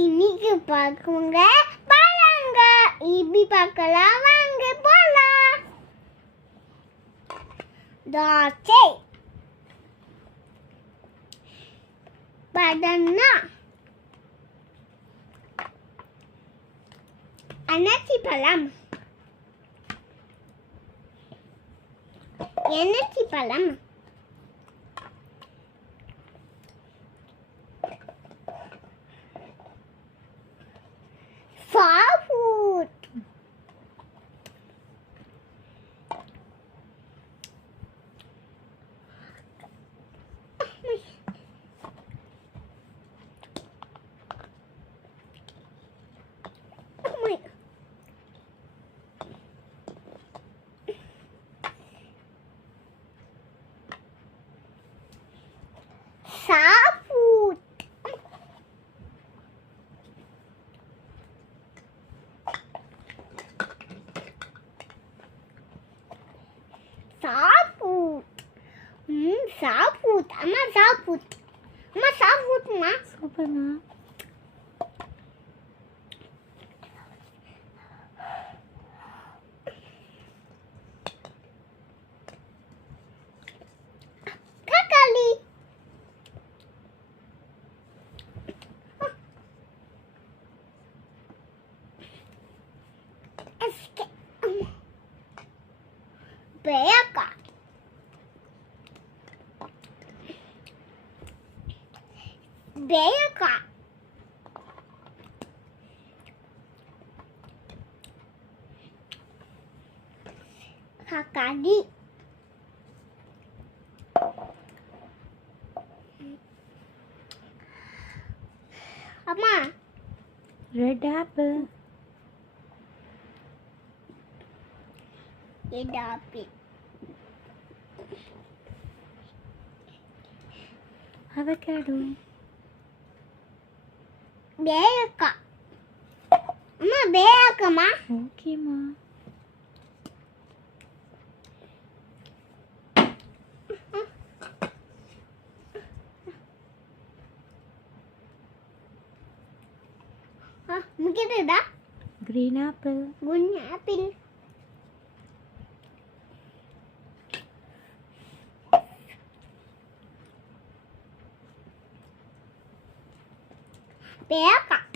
இன்னைக்கு பார்க்குங்க பாருங்க இப்படி பார்க்கலாம் வாங்க போலாம். தோசை பதன்னா அன்னாசி பழம் என்னாச்சி பழம் food food food food அம்மா food அம்மா foodமா சூப்பர்மா. தக்காளி பேயக்காய் பேயக்காய் தக்காளி அம்மா ரெட் ஆப்பிள். இது ஆப்பிள் அவகேடோ. பேயக்காய் அம்மா பேயக்காய்மா ஓகேம்மா. முக்கியதா கிரீன் ஆப்பிள். குன் ஆப்பிள் பேயக்காய்